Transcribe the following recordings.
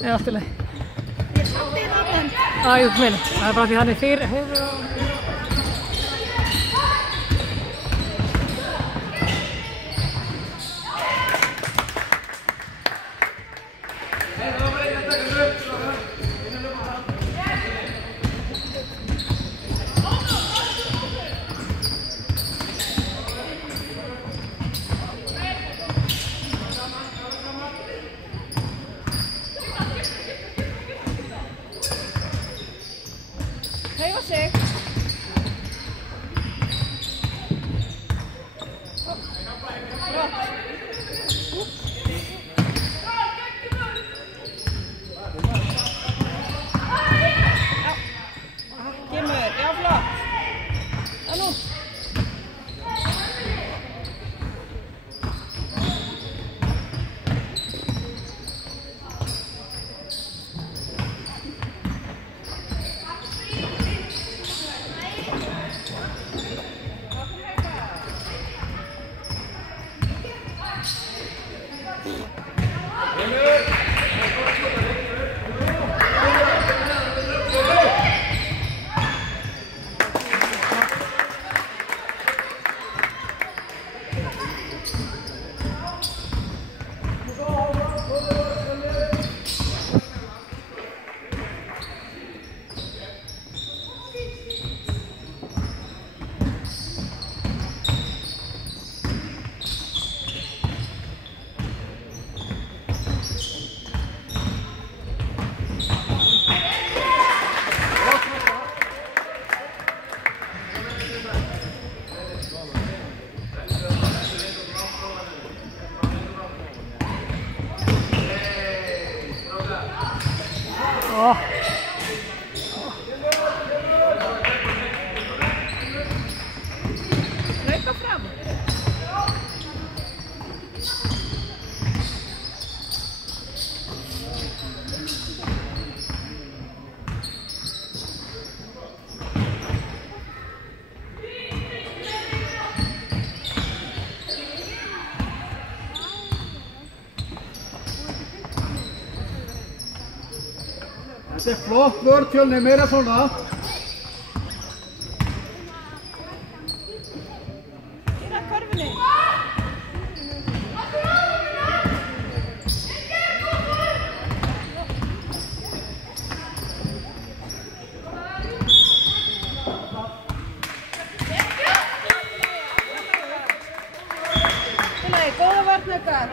Nei, allt í lagi. Ég satt í það. Ég meina, það er bara því hann er fyrir hefur og... Hreyfa sig. Kemur, já flott. Já nú. Hlaupa fram. Þetta er flott vörð Fjölnir, meira svona. Inn að körfunni. Til lagi, góða vörn ykkar.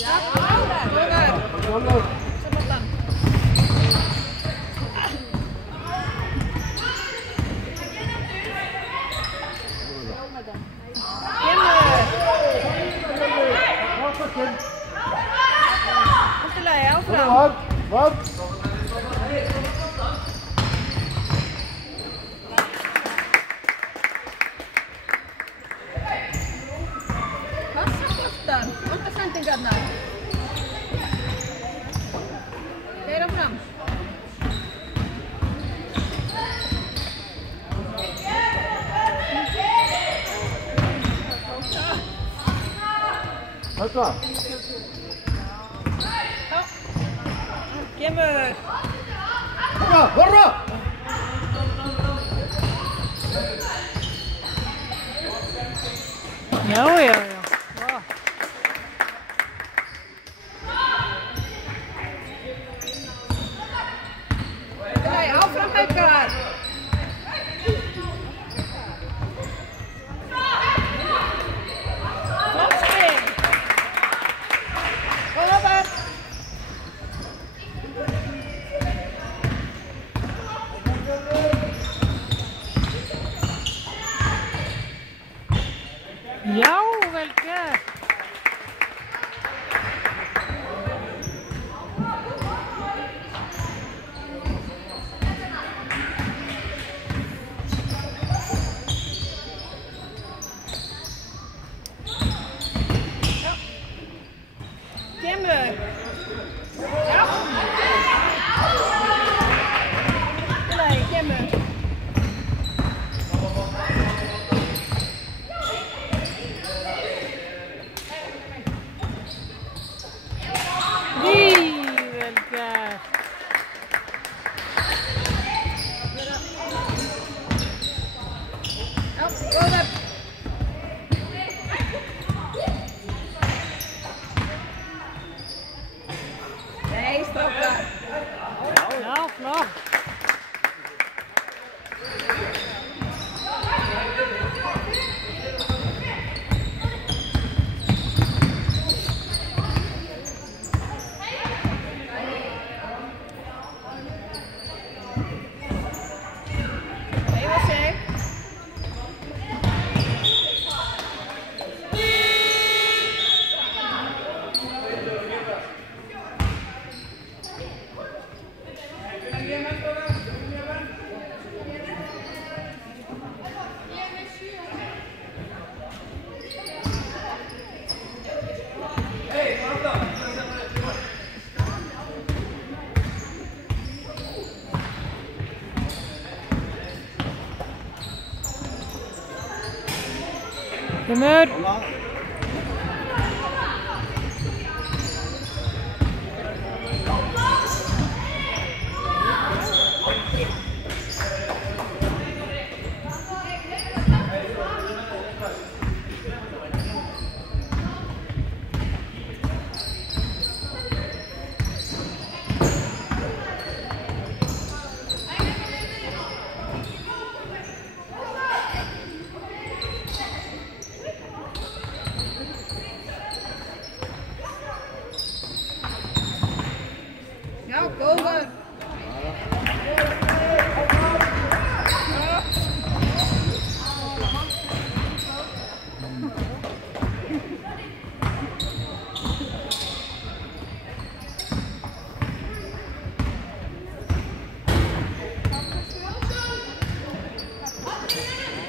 Ja, góðar. Samanlann. Allt í lagi, áfram. Passa boltan, vantar sendingarnar. Keyra fram. Þetta. Já. Kemur. Horra! Já. Nei, áfram Haukar. Flott spil. Góða vörn. Já, vel Kemur. Ja, góður.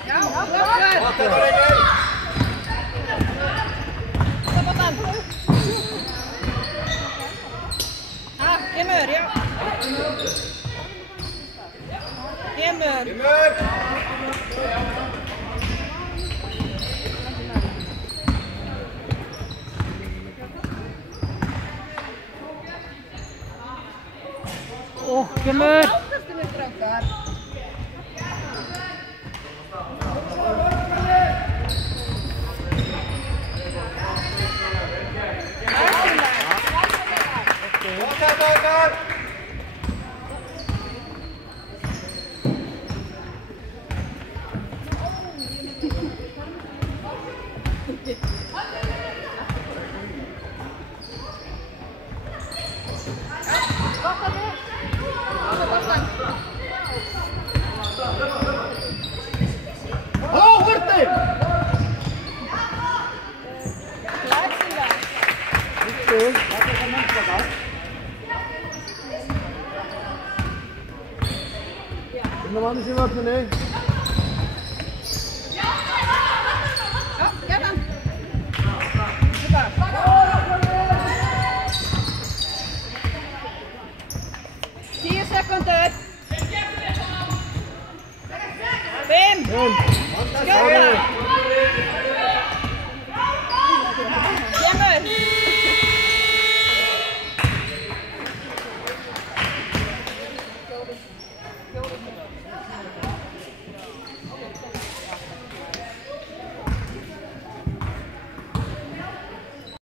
Já, góður. Stoppa þann. Kemur, já. Kemur. Kemur. Oftast með strákar. Hallå, Martin! Innan vann i vötninni. Ja, gärna. 10 sekunder. 5. Skjuta.